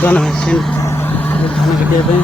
ବର୍ତ୍ତମାନ ମେସିନ୍ ଧାନ କାଟିବା ପାଇଁ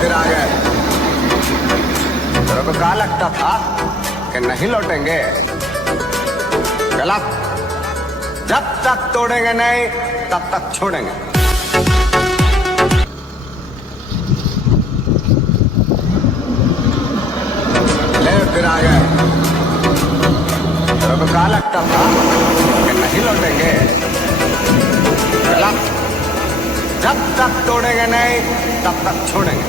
फिर आ गए। तेरे को क्या लगता था कि नहीं लौटेंगे? गलत। जब तक तोड़ेंगे नहीं तब तक छोड़ेंगे। ले फिर आ गए। तेरे को क्या लगता था कि नहीं लौटेंगे? गलत। जब तक तोड़ेंगे नहीं तब तक छोड़ेंगे।